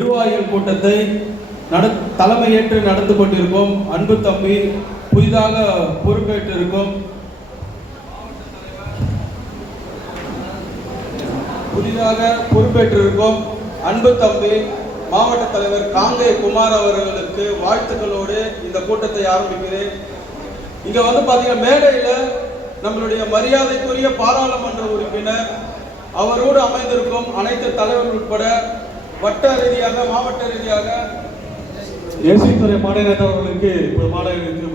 நிர்வாகிகள் கூட்டத்தை தலைமையேற்று நடந்து கொண்டிருக்கும் அன்பு தம்பி, புதிதாக பொறுப்பேற்றிருக்கும் அன்பு தம்பி மாவட்ட தலைவர் காங்கை குமார் அவர்களுக்கு வாழ்த்துக்களோடு இந்த கூட்டத்தை ஆரம்பிக்கிறேன். இங்க வந்து பாத்தீங்கன்னா மேடையில நம்மளுடைய மரியாதைக்குரிய பாராளுமன்ற உறுப்பினர், அவரோடு அமைந்திருக்கும் அனைத்து தலைவர்கள் உட்பட வட்ட ரீதியாக மாவட்ட ரீதியாக ஏசி துறை மாநில அவர்களுக்கு மாநிலத்திற்கு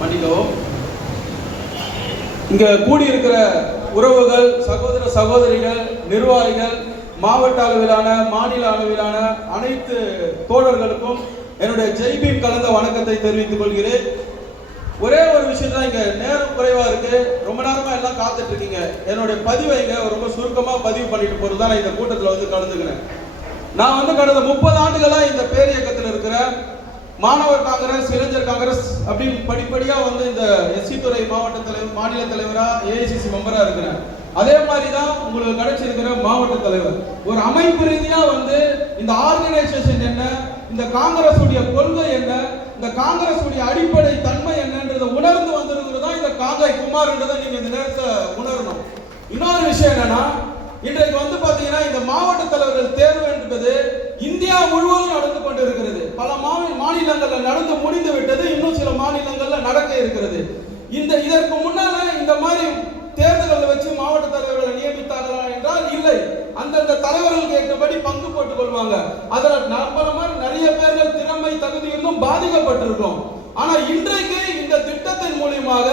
மன்னிக்கவும். இங்க கூடியிருக்கிற உறவுகள், சகோதர சகோதரிகள், நிர்வாகிகள், மாவட்ட அளவிலான மாநில அளவிலான அனைத்து தோழர்களுக்கும் என்னுடைய ஜெய்பீம் கலந்த வணக்கத்தை தெரிவித்துக் கொள்கிறேன். ஒரே ஒரு விஷயம் தான், இங்க நேரம் குறைவா இருக்கு, ரொம்ப நேரமா எல்லாம் காத்துட்டு இருக்கீங்க. என்னுடைய பதிவை இங்க ரொம்ப சுருக்கமா பதிவு பண்ணிட்டு போறதுதான் நான் இந்த கூட்டத்தில் வந்து கலந்துக்கிறேன். நான் வந்து கடந்த 30 ஆண்டுகளா இந்த பேர் இயக்கத்தில் இருக்கிறேன். மாணவர் காங்கிரஸ், இளைஞர் காங்கிரஸ் அப்படின்னு படிப்படியா வந்து இந்த எஸ்சி துறை மாவட்ட தலைவர், மாநில தலைவரா, ஏஐசிசி மெம்பரா இருக்கிறேன். அதே மாதிரி தான் உங்களுக்கு கிடைச்சிருக்கிற மாவட்ட தலைவர். ஒரு அமைப்பு ரீதியா வந்து இந்த ஆர்கனைசேஷன் என்ன, இந்த காங்கிரஸ் உடைய கொள்கை என்ன, இந்த காங்கிரஸ் உடைய அடிப்படை தன்மை என்னன்றதை உணர்ந்து வந்திருக்கிறதா இந்த காங்கை குமார்ன்றதை நீங்க இந்த நேரத்தை உணரணும். இன்னொரு விஷயம் என்னன்னா, இன்றைக்கு வந்து பாத்தீங்கன்னா இந்த மாவட்ட தலைவர்கள் தேர்வு என்பது இந்தியா முழுவதும் நடந்து கொண்டு இருக்கிறது. பல மாநிலங்கள்ல நடந்து முடிந்து விட்டது, இன்னும் சில மாநிலங்கள்ல நடக்க இருக்கிறது. இதற்கு முன்னால இந்த மாதிரி தேர்தல்களை வச்சு மாவட்ட தலைவர்களை நியமித்தார்களா என்றால் இல்லை. அந்தந்த தலைவர்களுக்கு ஏற்றபடி பங்கு போட்டுக் கொள்வாங்க. அதில் நம்மள மாதிரி நிறைய பேர்கள் திறமை தகுதியிலும் பாதிக்கப்பட்டிருக்கோம். ஆனா இன்றைக்கு இந்த திட்டத்தின் மூலியமாக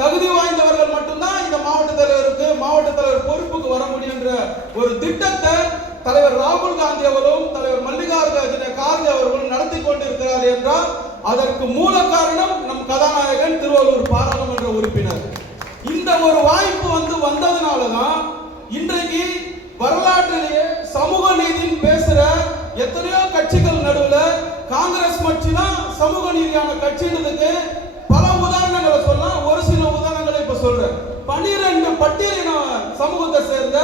தகுதி வாய்ந்தவர்கள் மட்டும்தான் இந்த மாவட்ட தலைவருக்கு, மாவட்ட தலைவர் பொறுப்புக்கு வர முடியும் என்ற ஒரு திட்டத்தை தலைவர் ராகுல் காந்தி அவர்களும் தலைவர் மல்லிகார்ஜுன கார்கே அவர்களும் நடத்தி கொண்டிருக்கிறார் என்றால் அதற்கு மூல காரணம் நம் கதாநாயகன் திருவள்ளூர் பாராளுமன்ற உறுப்பினர். இந்த ஒரு வாய்ப்பு வந்ததுனாலதான் இன்றைக்கு வரலாற்றிலேயே சமூக நீதின்னு பேசுற எத்தனையோ கட்சிகள் நடுவுல காங்கிரஸ் கட்சி தான் சமூக நீதியான கட்சின்றதுக்கு பல உதாரணங்களை சொல்லலாம். ஒரு சில உதாரணங்களை இப்ப சொல்றேன். 12 பட்டியலின சமூகத்தை சேர்ந்த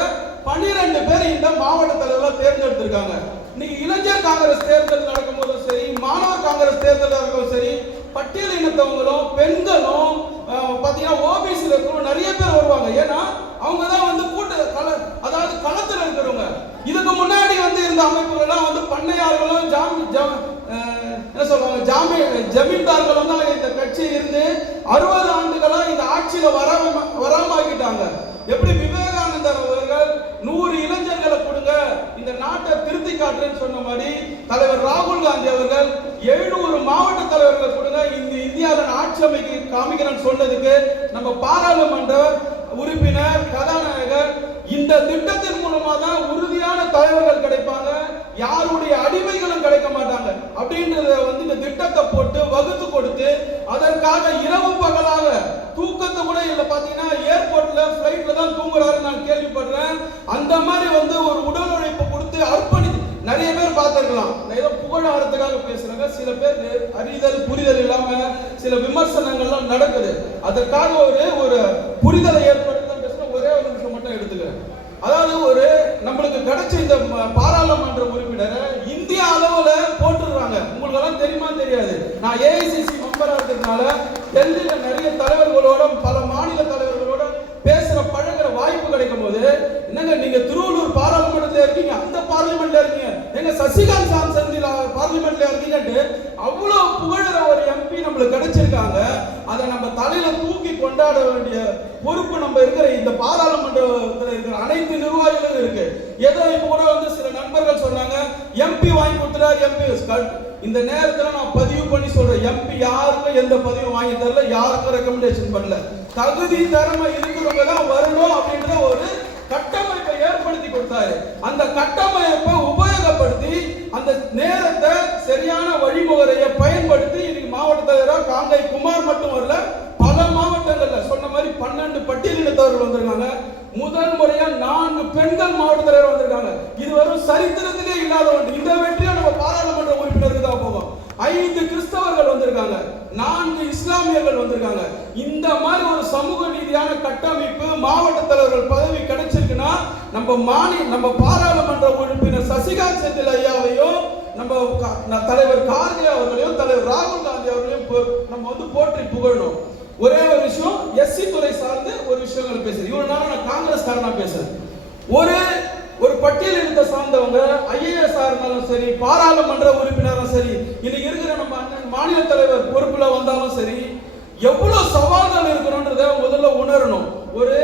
12 பேர் இந்த மாவட்ட தலைவரை தேர்ந்தெடுத்திருக்காங்க. இன்னைக்கு இளைஞர் காங்கிரஸ் தேர்தல் நடக்கும் போதும் சரி, மாணவர் காங்கிரஸ் தேர்தல் நடக்கும் சரி, பட்டியல் இனத்தவங்களும் பெண்களும் பாத்தீங்கன்னா ஓபிசில இருக்கிறவங்க நிறைய பேர் வருவாங்க. ஏன்னா அவங்க தான் வந்து அதாவது களத்தில் இருக்கிறவங்க. இதுக்கு முன்னாடி வந்து இருந்த அமைப்புகள்லாம் வந்து பண்ணையார்களும் என்ன சொல்றாங்க, ஜமீன்தார்களும் தான் இந்த கட்சி இருந்து 60 ஆண்டுகளா இந்த ஆட்சியில வராம ஆக்கிட்டாங்க. எப்படி விவேகானந்தர் அவர்கள் 100 இளைஞர்களை கொடுங்க இந்த நாட்டை திருத்தி காட்டுறேன்னு சொன்ன மாதிரி தலைவர் ராகுல் காந்தி அவர்கள் 700 மாவட்ட தலைவர்களை கொடுங்க இந்த இந்தியாவின் ஆட்சி அமைக்க காமிக்கிறேன்னு சொன்னதுக்கு நம்ம பாராளுமன்ற உறுப்பினர் கதாநாயகர் இந்த திட்டத்தின் மூலமா தான் உறுதியான தலைவர்கள் கிடைப்பாங்க, யாருடைய அடிமைகளும் கிடைக்க மாட்டாங்க அப்படின்றத வந்து இந்த திட்டத்தை போட்டு வகுத்து கொடுத்து அதற்காக இரவு பகலாக தூக்கத்தை கூட இல்ல. பாத்தீங்கன்னா ஏர்போர்ட்ல பிளைட்ல தான் தூங்குறாரு நான் கேள்விப்படுறேன். அந்த மாதிரி வந்து ஒரு உடல் உழைப்பு கொடுத்து அர்ப்பணி நிறைய பேர் பார்த்திருக்கலாம். ஏதோ புகழாரத்துக்காக பேசுறாங்க, சில பேர் அறிதல் புரிதல் இல்லாம சில விமர்சனங்கள்லாம் நடக்குது. அதற்காக ஒரு புரிதலை ஏற்படுத்த ஒரே ஒரு நிமிஷம் மட்டும் எடுத்துக்கிறேன். அதாவது ஒரு நம்மளுக்கு கிடைச்ச இந்த பாராளுமன்ற உறுப்பினரை இந்திய அளவுல போட்டுடுறாங்க. உங்களுக்கு எல்லாம் தெரியுமா தெரியாது. நான் ஏஐசிசி மெம்பரா இருக்கிறதுனால டெல்லியில நிறைய தலைவர்களோட பல மாநில தலைவர்களோட பேசுற பழகிற வாய்ப்பு கிடைக்கும் போது, என்னங்க நீங்க திருவள்ளூர் பாராளுமன்றத்துல இருக்கீங்க, அந்த பார்லிமெண்ட்ல இருக்கீங்க, எங்க சசிகாந்த் சாம்சந்தில பார்லிமெண்ட்ல இருக்கீங்கன்னு அவ்வளவு புகழற ஒரு எம்பி நம்மளுக்கு கிடைச்சிருக்காங்க. அதை நம்ம தலையில தூக்கி கொண்டாட வேண்டிய பொறுப்பு நம்ம இருக்கிற இந்த பாராளுமன்றத்தில் இருக்கிற அனைத்து நிர்வாகிகளும் இருக்கு. ஏதோ இப்ப கூட வந்து சில நண்பர்கள் சொன்னாங்க எம்பி வாங்கி கொடுத்துறாரு எம்பி. இந்த நேரத்தில் நான் பதிவு பண்ணி சொல்றேன், எம்பி யாருக்கும் எந்த பதிவும் வாங்கி தரல, யாருக்கும் ரெக்கமெண்டேஷன் பண்ணல. தகுதி திறமை இருக்கிறவங்க தான் வரணும் அப்படின்ற ஒரு கட்டமைப்பை ஏற்படுத்தி கொடுத்தாரு. அந்த கட்டமைப்பை உபயோகப்படுத்தி அந்த நேரத்தை சரியான வழிமுறையை பயன்படுத்தி இன்னைக்கு மாவட்ட தலைவராக காங்கை குமார் மட்டும் வரல, பல மாவட்டங்கள்ல சொன்ன மாதிரி 12 பட்டியலினத்தவர்கள் வந்திருக்காங்க. முதல் முறையா 4 பெண்கள் மாவட்ட தலைவர் வந்திருக்காங்க. இது வெறும் சரித்திரத்திலே இல்லாத ஒன்று. இந்த வெற்றியை நம்ம பாராளுமன்ற உறுப்பினருக்கு தான் போகும். 5 5 கிறிஸ்தவர்கள் வந்திருக்காங்க, 4 இஸ்லாமியர்கள் வந்திருக்காங்க. இந்த மாதிரி ஒரு சமூக நீதியான கட்டமைப்பு மாவட்ட தலைவர்கள் பதவி கிடைச்சிருக்குன்னா நம்ம பாராளுமன்ற உறுப்பினர் சசிகாந்த் செந்தில் ஐயாவையும் நம்ம தலைவர் கார்கே அவர்களையும் தலைவர் ராகுல் காந்தி அவர்களையும் நம்ம போற்றி புகழணும். ஒரே ஒரு விஷயம், எஸ்சி துறை சார்ந்து ஒரு விஷயங்கள் பேசுறேன். இவ்வளவு நாள் நான் காங்கிரஸ் காரனா பேசுறேன். ஒரு பட்டியலினத்தை சார்ந்தவங்க ஐஏஎஸ் இருந்தாலும் சரி, பாராளுமன்ற உறுப்பினரும் சரி, இன்னைக்கு இருக்கிற நம்ம அண்ணன் மாநில தலைவர் பொறுப்புல வந்தாலும் சரி, எவ்வளவு சவால்கள் இருக்கணும்ன்றத முதல்ல உணரணும். ஒரு